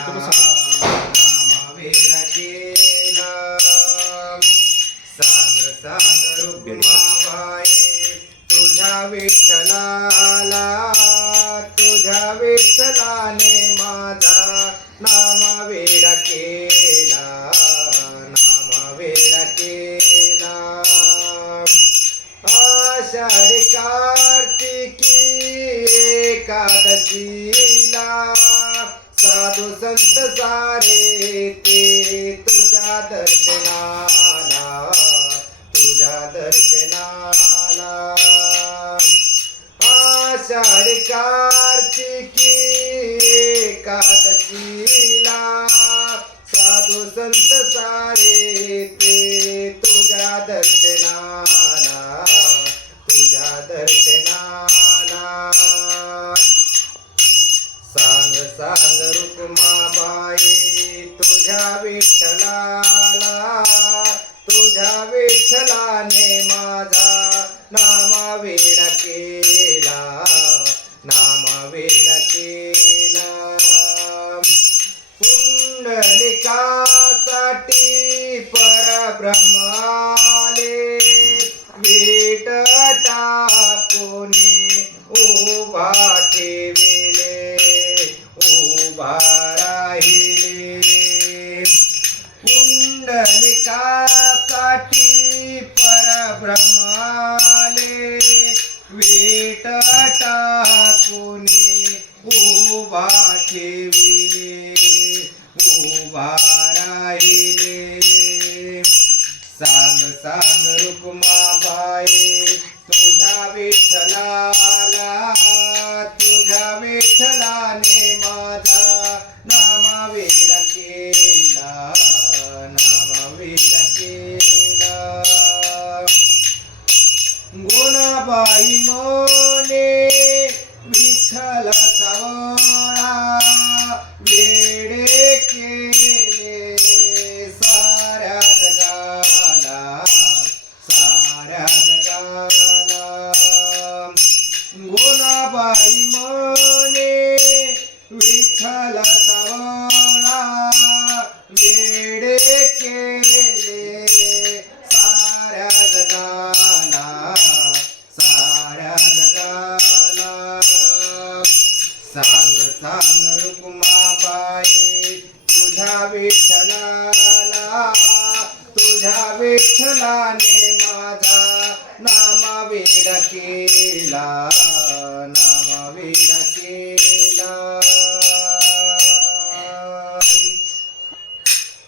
नाम वेडा केला सांग सांग रुक्माबाई तुझ्या विठ्ठलाला तुझ्या विठ्ठलाने माझा नाम वेडा केला नाम वेडा केला आषाढी कार्तिकी एकादशीला साधू संत सारे ते तुझ्या दर्शनाला तुझ्या दर्शनाला आषाढी कार्तिकी एकादशीला साधू संत सारे ते तुझ्या दर्शनाला तुझ्या दर्शनाला सांग सांग रुक्माबाई तुझ्या विठ्ठलाला तुझ्या विठ्ठलाने माझा नाम वेडा केला नाम वेडा केला पुंडलिकासाठी परब्रह्माले विट टाकोने उभा ठेविले उभा राहिले पुंडलिकासाठी परब्रह्माले विट टाकोने उभा ठेविले उभा राहिले सांग सांग रुक्माबाई तुझ्या विठ्ठलाला तुझ्या विठ्ठलाने माझा नाम वेडा केला नाम वेडा केला गुणाबाई मोने विठ्ठल सावळा वेडे केले साऱ्या जगाला साऱ्या जगाला गुणाबाई मोने विठ्ठल सावळा वेडे केले साऱ्या जगाला साऱ्या जगाला सांग सांग रुक्माबाई तुझ्या विठ्ठलाला तुझ्या विठ्ठलाने माझा नाम वेडा केला नाम वेडा केला